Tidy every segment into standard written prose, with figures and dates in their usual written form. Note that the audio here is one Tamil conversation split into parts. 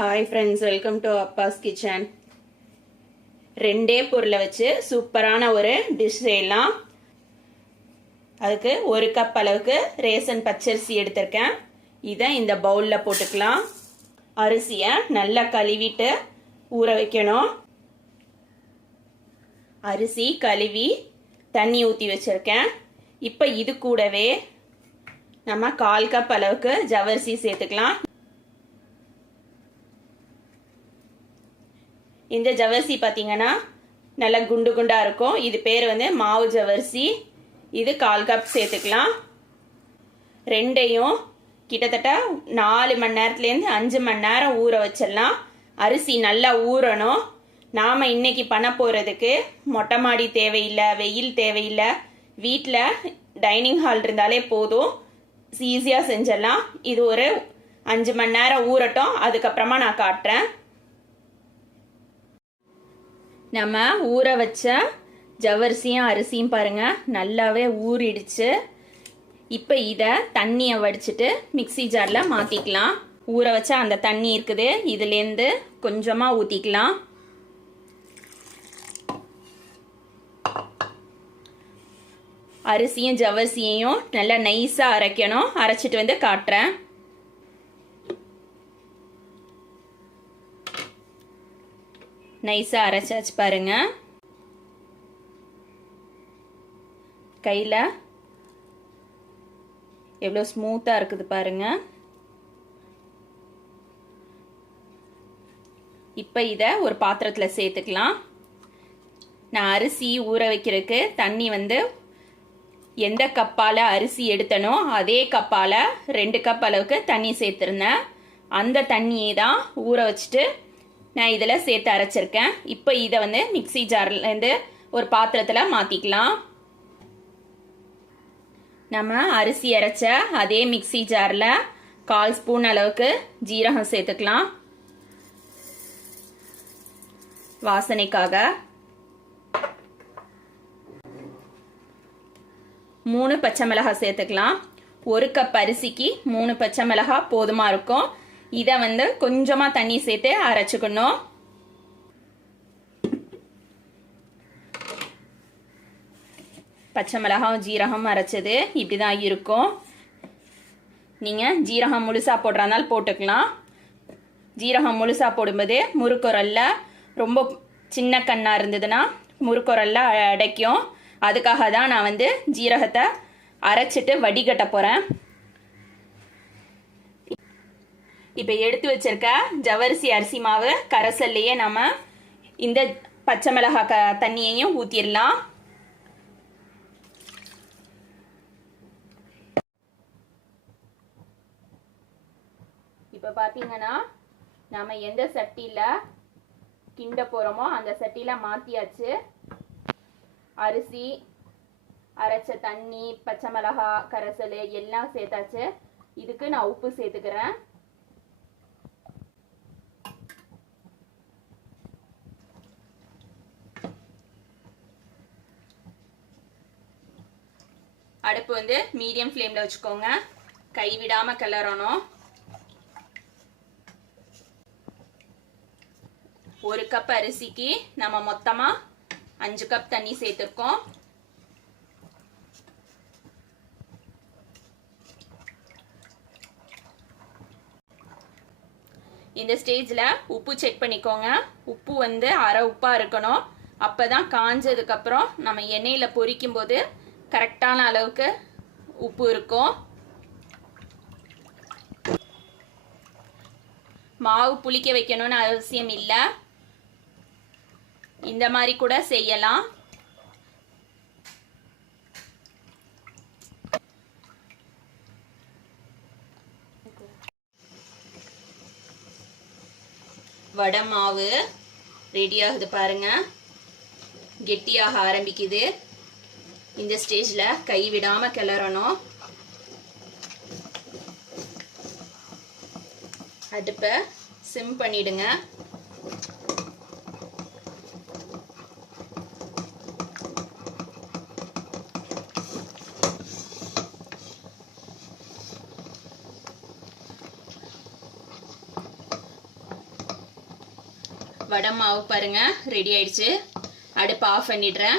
Hi friends, welcome to Abbas kitchen. ரெண்டே பொருளை வச்சு சூப்பரான ஒரு டிஷ் செய்யலாம். அதுக்கு ஒரு கப் அளவுக்கு ரேசன் பச்சரிசி எடுத்திருக்கேன். இதை இந்த பவுலில் போட்டுக்கலாம். அரிசியை நல்லா கழுவிட்டு ஊற வைக்கணும். அரிசி கழுவி தண்ணி ஊற்றி வச்சுருக்கேன். இப்போ இது கூடவே நம்ம 1/4 கப் அளவுக்கு ஜவ்வரிசி சேர்த்துக்கலாம். இந்த ஜவ்வரிசி பார்த்தீங்கன்னா நல்லா குண்டு குண்டாக இருக்கும். இது பேர் மாவு ஜவ்வரிசி. இது 1/4 கப் சேர்த்துக்கலாம். ரெண்டையும் கிட்டத்தட்ட 4 மணி நேரத்துலேருந்து 5 மணி நேரம் ஊற வச்சிடலாம். அரிசி நல்லா ஊறணும். நாம் இன்னைக்கு பண்ண போகிறதுக்கு மொட்டை மாடி தேவையில்லை, வெயில் தேவையில்லை, வீட்டில் டைனிங் ஹால் இருந்தாலே போதும், ஈஸியாக செஞ்சிடலாம். இது ஒரு 5 மணி நேரம் ஊறட்டும், அதுக்கப்புறமா நான் காட்டுறேன். நம்ம ஊற வச்ச ஜவ்வரிசியும் அரிசியும் பாருங்க நல்லாவே ஊறிடுச்சு. இப்போ இதை தண்ணியை வடிச்சிட்டு மிக்சி ஜாரில் மாற்றிக்கலாம். ஊற வச்ச அந்த தண்ணி இருக்குது, இதுலேருந்து கொஞ்சமாக ஊற்றிக்கலாம். அரிசியும் ஜவ்வரிசியையும் நல்லா நைஸாக அரைக்கணும். அரைச்சிட்டு காட்டுறேன். நைஸாக அரைச்சாச்சு பாருங்க. கையில் எவ்வளோ ஸ்மூத்தாக இருக்குது பாருங்க. இப்போ இதை ஒரு பாத்திரத்தில் சேர்த்துக்கலாம். நான் அரிசி ஊற வைக்கிறதுக்கு தண்ணி எந்த கப்பால் அரிசி எடுத்தனோ அதே கப்பால் 2 கப் அளவுக்கு தண்ணி சேர்த்துருந்தேன். அந்த தண்ணியை தான் ஊற வச்சுட்டு நான் இதில் சேர்த்து அரைச்சிருக்கேன். இப்போ இதை மிக்சி ஜார்லேருந்து ஒரு பாத்திரத்தில் மாற்றிக்கலாம். நம்ம அரிசி அரைச்ச அதே மிக்சி ஜாரில் 1/4 ஸ்பூன் அளவுக்கு ஜீரகம் சேர்த்துக்கலாம் வாசனைக்காக. 3 பச்சை மிளகாய் சேர்த்துக்கலாம். 1 கப் அரிசிக்கு 3 பச்சை மிளகாய் போதுமாக இருக்கும். இதை கொஞ்சமாக தண்ணி சேர்த்து அரைச்சிக்கணும். பச்சை மிளகாய் ஜீரகம் அரைச்சது இப்படி தான் இருக்கும். நீங்கள் ஜீரகம் முழுசாக போடுறதுனால போட்டுக்கலாம். ஜீரகம் முழுசாக போடும்போது முறுக்குரல்ல ரொம்ப சின்ன கண்ணாக இருந்ததுன்னா முறுக்குரல்ல அடைக்கும். அதுக்காக தான் நான் ஜீரகத்தை அரைச்சிட்டு வடிகட்ட போகிறேன். இப்போ எடுத்து வச்சிருக்க ஜவ்வரிசி அரிசி மாவு கரைசல்லையே நம்ம இந்த பச்சை மிளகாய் தண்ணியையும் ஊற்றிடலாம். இப்போ பார்த்தீங்கன்னா நம்ம எந்த சட்டியில் கிண்ட போகிறோமோ அந்த சட்டியில் மாற்றியாச்சு. அரிசி, அரைச்ச தண்ணி, பச்சை மிளகாய் கரைசல் எல்லாம் சேர்த்தாச்சு. இதுக்கு நான் உப்பு சேர்த்துக்கிறேன். அடுப்பு மீடியம் ஃப்ளேமில் வச்சுக்கோங்க. கைவிடாமல் கிளறணும். 1 கப் அரிசிக்கு நம்ம மொத்தமாக 5 கப் தண்ணி சேர்த்துருக்கோம். இந்த ஸ்டேஜில் உப்பு செக் பண்ணிக்கோங்க. உப்பு அரை உப்பாக இருக்கணும். அப்போ தான் காஞ்சதுக்கப்புறம் நம்ம எண்ணெயில் பொரிக்கும் போது கரெக்டான அளவுக்கு உப்பு இருக்கும். மாவு புளிக்க வைக்கணும்னு அவசியம் இல்லை, இந்த மாதிரி கூட செய்யலாம். வடை மாவு ரெடி ஆகுது பாருங்க. கெட்டியாக ஆரம்பிக்குது. இந்த ஸ்டேஜில் கை விடாமல் கிளறணும். அடுப்பை சிம் பண்ணிடுங்க. வடை மாவு பாருங்க ரெடி ஆயிடுச்சு. அடுப்பு ஆஃப் பண்ணிடுறேன்.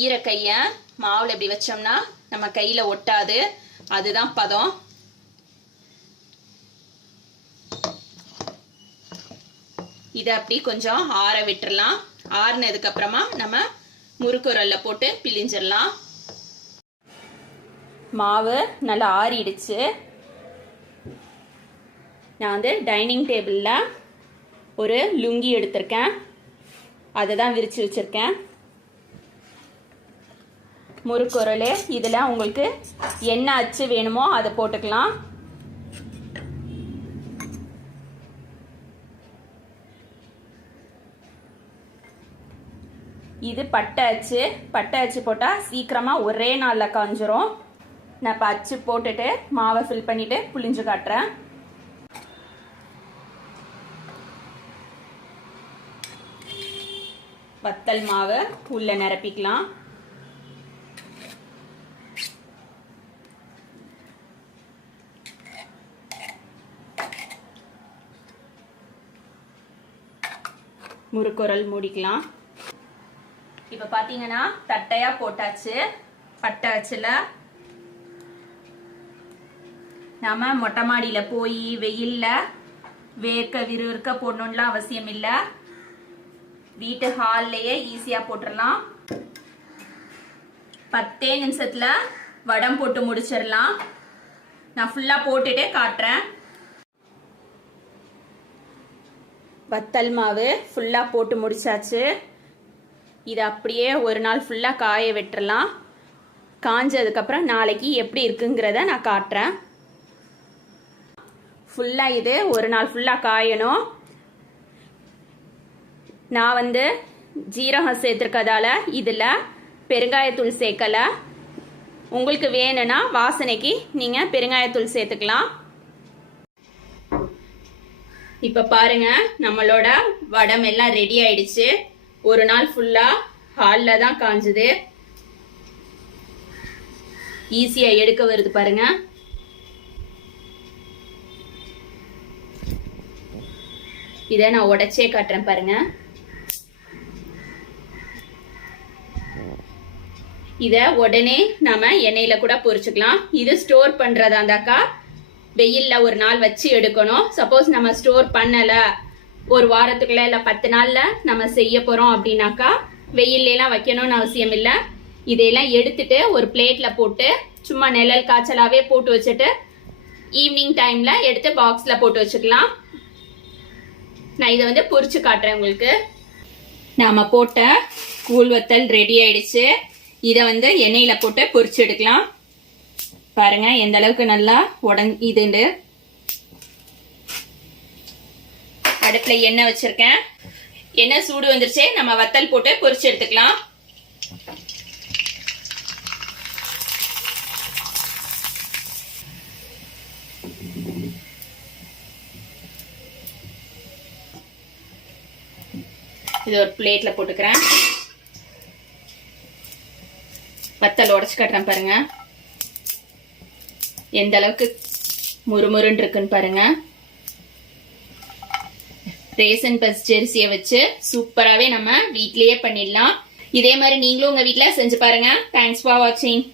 ஈர கைய மாவுல இப்படி வச்சோம்னா நம்ம கையில ஒட்டாது, அதுதான் பதம். இதை அப்படி கொஞ்சம் ஆற விட்டுறலாம். ஆறுனதுக்கு அப்புறமா நம்ம முறுக்குரல்ல போட்டு பிழிஞ்சிடலாம். மாவு நல்லா ஆறிடுச்சு. நான் வந்து டைனிங் டேபிளில் ஒரு லுங்கி எடுத்திருக்கேன், அதை தான் விரித்து வச்சுருக்கேன். முறுக்குரல் இதில் உங்களுக்கு என்ன அச்சு வேணுமோ அதை போட்டுக்கலாம். இது பட்டை அச்சு. பட்டை அச்சு போட்டால் சீக்கிரமாக ஒரே நாளில் காஞ்சிரும். நான் இப்போ அச்சு போட்டுட்டு மாவை ஃபில் பண்ணிவிட்டு புளிஞ்சு காட்டுறேன். வத்தல் மாவை உள்ள நிரப்பிக்கலாம். முறுக்குரல் மூடிக்கலாம். இப்போ பார்த்தீங்கன்னா தட்டையா போட்டாச்சு. பட்டை அச்சுல நாம மொட்டை மாடியில் போய் வெயில்ல வேர்க்க விறுவிறுக்க போடணும்லாம் அவசியம் இல்லை. வீட்டு ஹால்லையே ஈஸியா போட்டுடலாம். 10 நிமிஷத்துல வடம் போட்டு முடிச்சிடலாம். நான் ஃபுல்லா போட்டுட்டே காட்டுறேன். வத்தல் மாவு ஃபுல்லா போட்டு முடிச்சாச்சு. இதை அப்படியே ஒரு நாள் ஃபுல்லா காய விட்டுறலாம். காஞ்சதுக்கப்புறம் நாளைக்கு எப்படி இருக்குங்கிறத நான் காட்டுறேன். ஃபுல்லா இது ஒரு நாள் ஃபுல்லா காயணும். நான் வந்து ஜீரகம் சேர்த்துருக்கதால இதில் பெருங்காயத்தூள் சேர்க்கலை. உங்களுக்கு வேணும்னா வாசனைக்கு நீங்கள் பெருங்காயத்தூள் சேர்த்துக்கலாம். இப்போ பாருங்க, நம்மளோட வடம் எல்லாம் ரெடி ஆயிடுச்சு. ஒரு நாள் ஃபுல்லாக ஹாலில் தான் காஞ்சுது. ஈஸியாக எடுக்க வருது பாருங்க. இதை நான் உடைச்சே காட்டுறேன் பாருங்க. இதை உடனே நாம எண்ணெயில கூட பொரிச்சுக்கலாம். இது ஸ்டோர் பண்றதா இருந்தாக்கா வெயில்ல ஒரு நாள் வச்சு எடுக்கணும். சப்போஸ் நம்ம ஸ்டோர் பண்ணல, ஒரு வாரத்துக்குள்ள இல்ல 10 நாள்ல நம்ம செய்ய போறோம் அப்படின்னாக்கா வெயில்ல எல்லாம் வைக்கணும்னு அவசியம் இல்லை. இதையெல்லாம் எடுத்துட்டு ஒரு பிளேட்ல போட்டு சும்மா நிழல் காய்ச்சலாவே போட்டு வச்சுட்டு ஈவினிங் டைம்ல எடுத்து பாக்ஸ்ல போட்டு வச்சுக்கலாம். நான் இதை வந்து பொரிச்சு காட்டுறேன் உங்களுக்கு. நாம போட்ட கூழ் வத்தல் ரெடி ஆயிடுச்சு. இதை வந்து எண்ணெயில போட்டு பொரிச்சு எடுக்கலாம். பாருங்க எந்த அளவுக்கு நல்லா இதுண்டு. அடுப்புல எண்ணெய் வச்சிருக்கேன். எண்ணெய் சூடு வந்துருச்சு. நம்ம வத்தல் போட்டு பொரிச்சு எடுத்துக்கலாம். இது ஒரு பிளேட்ல போட்டுக்கிறேன். வத்தல் உடைச்சு கட்டுறேன் பாருங்க. எந்த அளவுக்கு முறுமுறுன்னு இருக்குன்னு பாருங்க. ரேசன் பச்சரிசியை வச்சு சூப்பராகவே நம்ம வீட்லயே பண்ணிடலாம். இதே மாதிரி நீங்களும் உங்க வீட்டில் செஞ்சு பாருங்க. தேங்க்ஸ் ஃபார் வாட்சிங்.